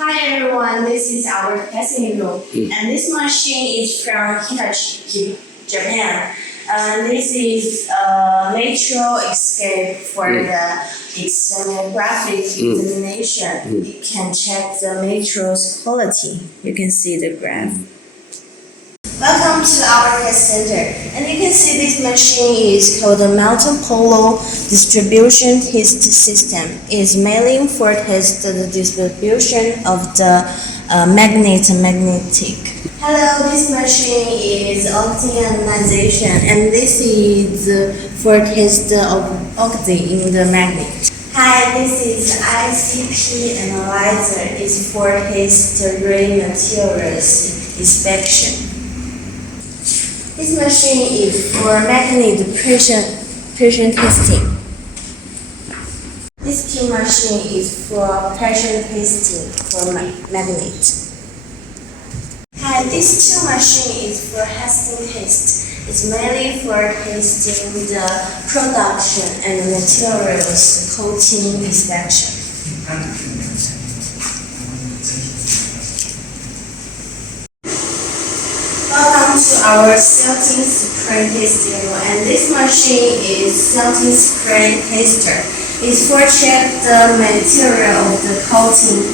Hi everyone, this is our testing room, and this machine is from Hitachi, Japan. This is a metro escape for the examinographic examination. You can check the metro's quality. You can see the graph. Welcome to our test center, and you can see this machine is called the multipolar distribution test system. It is mainly for test the distribution of the magnetic. Hello, this machine is oxygenization, and this is for test of oxygen in the magnet. Hi, this is ICP analyzer. It's for test ray materials inspection. This machine is for magnet pressure testing. This key machine is for pressure testing for magnet. Hi, this two machine is for Hastings test. It's mainly for testing the production and materials coating inspection. Welcome to our silting spray testing, and this machine is silting spray tester. It's for check the material of the coating